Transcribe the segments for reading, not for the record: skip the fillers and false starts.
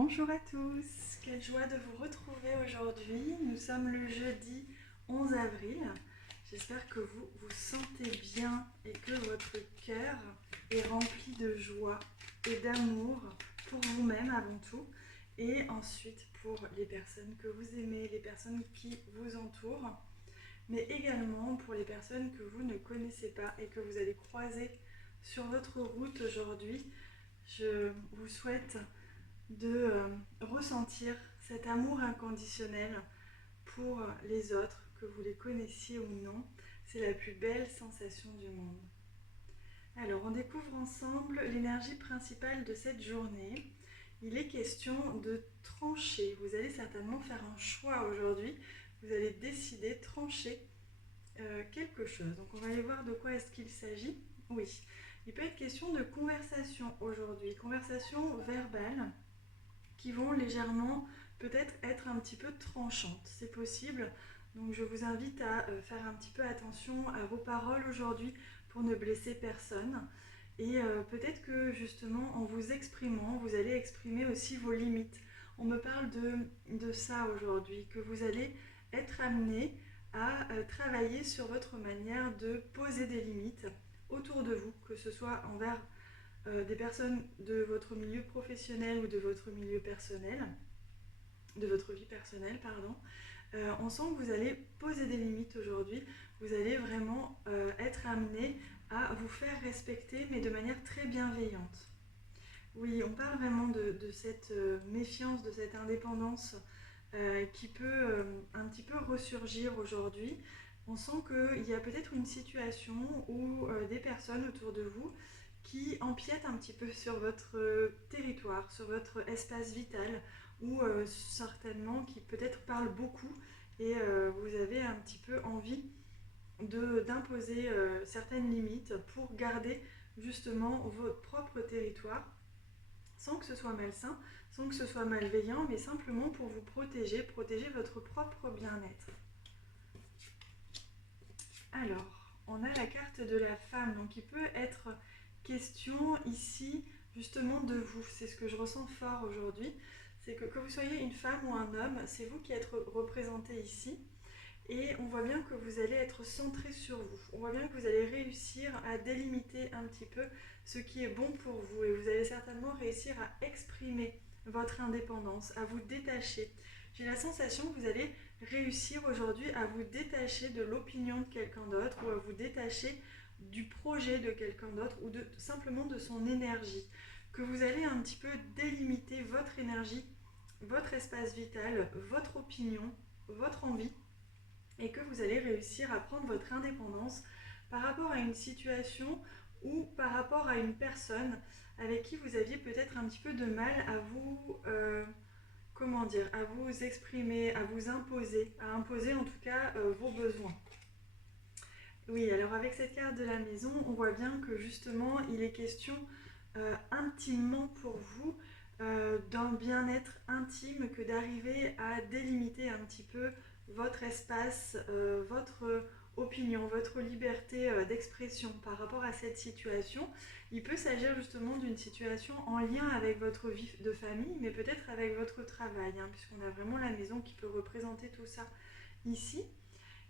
Bonjour à tous, quelle joie de vous retrouver aujourd'hui. Nous sommes le jeudi 11 avril. J'espère que vous vous sentez bien et que votre cœur est rempli de joie et d'amour pour vous-même avant tout et ensuite pour les personnes que vous aimez, les personnes qui vous entourent, mais également pour les personnes que vous ne connaissez pas et que vous allez croiser sur votre route aujourd'hui. Je vous souhaite de ressentir cet amour inconditionnel pour les autres, que vous les connaissiez ou non. C'est la plus belle sensation du monde. Alors, on découvre ensemble l'énergie principale de cette journée. Il est question de trancher. Vous allez certainement faire un choix aujourd'hui. Vous allez décider, trancher quelque chose. Donc, on va aller voir de quoi est-ce qu'il s'agit. Oui, il peut être question de conversation aujourd'hui, conversation verbale, qui vont légèrement peut-être être un petit peu tranchantes. C'est possible. Donc je vous invite à faire un petit peu attention à vos paroles aujourd'hui pour ne blesser personne. Et peut-être que justement en vous exprimant, vous allez exprimer aussi vos limites. On me parle de ça aujourd'hui, que vous allez être amené à travailler sur votre manière de poser des limites autour de vous, que ce soit envers des personnes de votre milieu professionnel ou de votre milieu personnel, de votre vie personnelle, pardon. On sent que vous allez poser des limites aujourd'hui, vous allez vraiment être amené à vous faire respecter, mais de manière très bienveillante. Oui, on parle vraiment de cette méfiance, de cette indépendance qui peut un petit peu ressurgir aujourd'hui. On sent qu'il y a peut-être une situation où des personnes autour de vous qui empiètent un petit peu sur votre territoire, sur votre espace vital, ou certainement qui peut-être parlent beaucoup et vous avez un petit peu envie d'imposer certaines limites pour garder justement votre propre territoire sans que ce soit malsain, sans que ce soit malveillant, mais simplement pour vous protéger, protéger votre propre bien-être. Alors, on a la carte de la femme, donc il peut être question ici justement de vous. C'est ce que je ressens fort aujourd'hui. C'est que vous soyez une femme ou un homme, c'est vous qui êtes représenté ici. Et on voit bien que vous allez être centré sur vous. On voit bien que vous allez réussir à délimiter un petit peu ce qui est bon pour vous. Et vous allez certainement réussir à exprimer votre indépendance, à vous détacher. J'ai la sensation que vous allez réussir aujourd'hui à vous détacher de l'opinion de quelqu'un d'autre ou à vous détacher du projet de quelqu'un d'autre ou simplement de son énergie. Que vous allez un petit peu délimiter votre énergie, votre espace vital, votre opinion, votre envie, et que vous allez réussir à prendre votre indépendance par rapport à une situation ou par rapport à une personne avec qui vous aviez peut-être un petit peu de mal à vous, à vous exprimer, à vous imposer, à imposer en tout cas vos besoins. Oui, alors avec cette carte de la maison, on voit bien que justement, il est question intimement pour vous d'un bien-être intime, que d'arriver à délimiter un petit peu votre espace, votre opinion, votre liberté d'expression par rapport à cette situation. Il peut s'agir justement d'une situation en lien avec votre vie de famille, mais peut-être avec votre travail, puisqu'on a vraiment la maison qui peut représenter tout ça ici.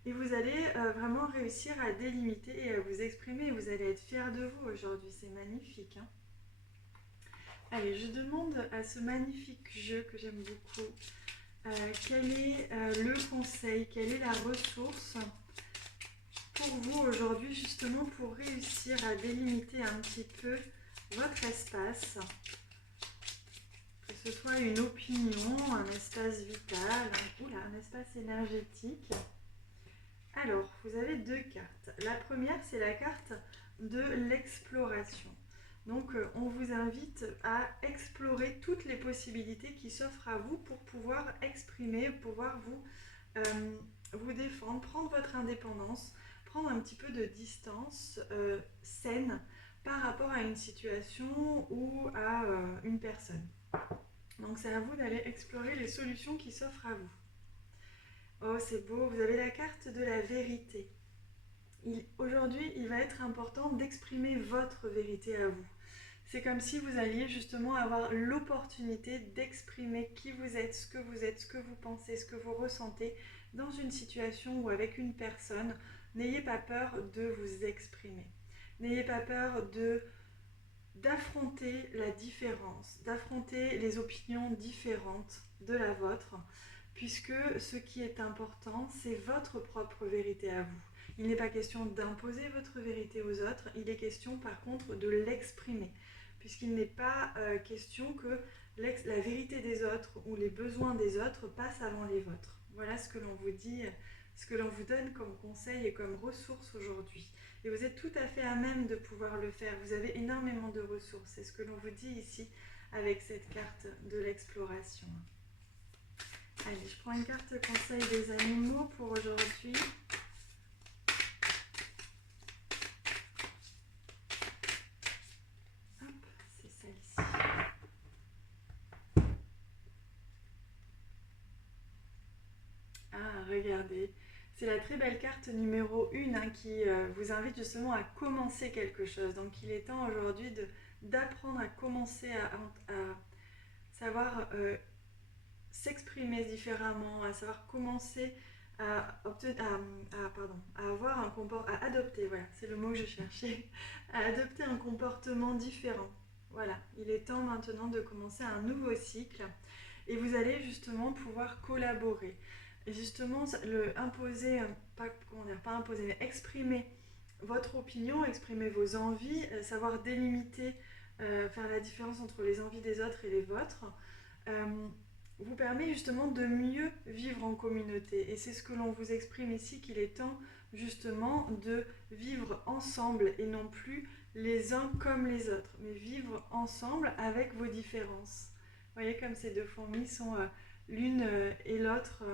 Et vous allez vraiment réussir à délimiter et à vous exprimer. Vous allez être fiers de vous aujourd'hui, c'est magnifique. Allez, je demande à ce magnifique jeu que j'aime beaucoup, quel est le conseil, quelle est la ressource pour vous aujourd'hui, justement pour réussir à délimiter un petit peu votre espace, que ce soit une opinion, un espace vital, un espace énergétique. Alors, vous avez deux cartes. La première, c'est la carte de l'exploration. Donc, on vous invite à explorer toutes les possibilités qui s'offrent à vous pour pouvoir exprimer, pouvoir vous défendre, prendre votre indépendance, prendre un petit peu de distance saine par rapport à une situation ou à une personne. Donc, c'est à vous d'aller explorer les solutions qui s'offrent à vous. Oh, c'est beau, vous avez la carte de la vérité. Aujourd'hui, il va être important d'exprimer votre vérité à vous. C'est comme si vous alliez justement avoir l'opportunité d'exprimer qui vous êtes, ce que vous pensez, ce que vous ressentez dans une situation ou avec une personne. N'ayez pas peur de vous exprimer. N'ayez pas peur d'affronter la différence, d'affronter les opinions différentes de la vôtre, puisque ce qui est important, c'est votre propre vérité à vous. Il n'est pas question d'imposer votre vérité aux autres, il est question par contre de l'exprimer, puisqu'il n'est pas question que la vérité des autres ou les besoins des autres passent avant les vôtres. Voilà ce que l'on vous dit, ce que l'on vous donne comme conseil et comme ressources aujourd'hui. Et vous êtes tout à fait à même de pouvoir le faire. Vous avez énormément de ressources. C'est ce que l'on vous dit ici avec cette carte de l'exploration. Allez, je prends une carte conseil des animaux pour aujourd'hui. Hop, c'est celle-ci. Ah, regardez. C'est la très belle carte numéro 1 qui vous invite justement à commencer quelque chose. Donc il est temps aujourd'hui d'apprendre à commencer à savoir s'exprimer différemment, à savoir commencer à avoir à adopter, voilà, c'est le mot que je cherchais, à adopter un comportement différent. Voilà, il est temps maintenant de commencer un nouveau cycle et vous allez justement pouvoir collaborer. Et justement, pas imposer, mais exprimer votre opinion, exprimer vos envies, savoir délimiter, faire la différence entre les envies des autres et les vôtres. Vous permet justement de mieux vivre en communauté. Et c'est ce que l'on vous exprime ici, qu'il est temps justement de vivre ensemble et non plus les uns comme les autres, mais vivre ensemble avec vos différences. Vous voyez comme ces deux fourmis sont l'une et l'autre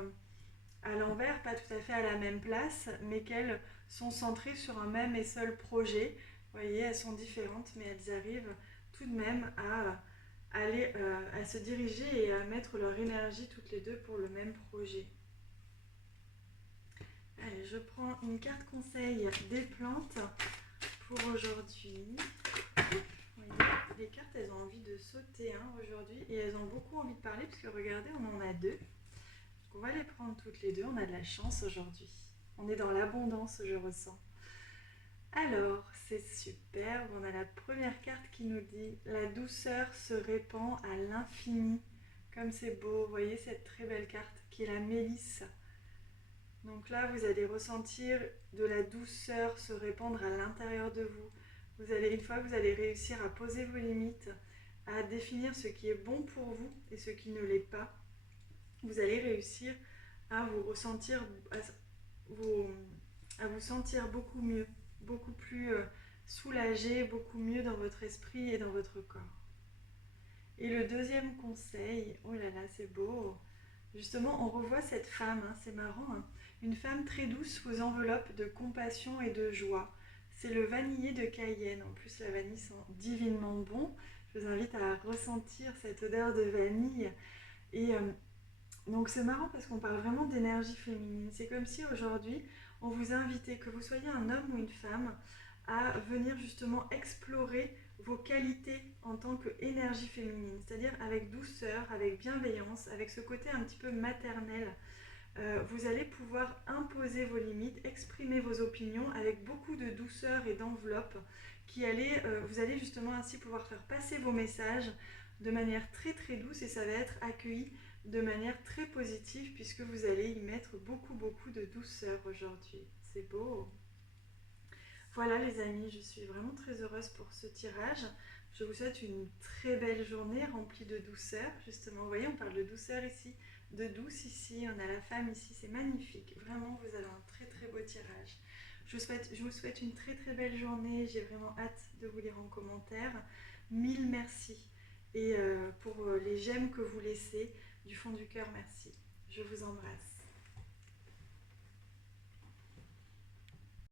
à l'envers, pas tout à fait à la même place, mais qu'elles sont centrées sur un même et seul projet. Vous voyez, elles sont différentes, mais elles arrivent tout de même à se diriger et à mettre leur énergie toutes les deux pour le même projet. Allez, je prends une carte conseil des plantes pour aujourd'hui. Vous voyez, les cartes, elles ont envie de sauter aujourd'hui et elles ont beaucoup envie de parler parce que regardez, on en a deux. Donc on va les prendre toutes les deux, on a de la chance aujourd'hui. On est dans l'abondance, je ressens. Alors, c'est superbe, on a la première carte qui nous dit « La douceur se répand à l'infini ». Comme c'est beau, vous voyez cette très belle carte qui est la mélisse. Donc là, vous allez ressentir de la douceur se répandre à l'intérieur de vous. Une fois que vous allez réussir à poser vos limites, à définir ce qui est bon pour vous et ce qui ne l'est pas, vous allez réussir à vous sentir beaucoup mieux, beaucoup plus soulagé, beaucoup mieux dans votre esprit et dans votre corps. Et le deuxième conseil, oh là là, c'est beau. Justement, on revoit cette femme, c'est marrant, une femme très douce vous enveloppe de compassion et de joie. C'est le vanillé de Cayenne. En plus, la vanille sent divinement bon. Je vous invite à ressentir cette odeur de vanille. Et donc c'est marrant parce qu'on parle vraiment d'énergie féminine. C'est comme si aujourd'hui, on vous invitait, que vous soyez un homme ou une femme, à venir justement explorer vos qualités en tant qu'énergie féminine, c'est-à-dire avec douceur, avec bienveillance, avec ce côté un petit peu maternel. Vous allez pouvoir imposer vos limites, exprimer vos opinions avec beaucoup de douceur et d'enveloppe, vous allez justement ainsi pouvoir faire passer vos messages de manière très très douce et ça va être accueilli de manière très positive puisque vous allez y mettre beaucoup de douceur aujourd'hui. C'est beau. Voilà les amis, je suis vraiment très heureuse pour ce tirage. Je vous souhaite une très belle journée remplie de douceur. Justement, vous voyez, on parle de douceur ici, de douce ici, on a la femme ici, c'est magnifique. Vraiment, vous avez un très très beau tirage. Je vous souhaite une très très belle journée. J'ai vraiment hâte de vous lire en commentaire. Mille merci. Et pour les j'aime que vous laissez, du fond du cœur, merci. Je vous embrasse.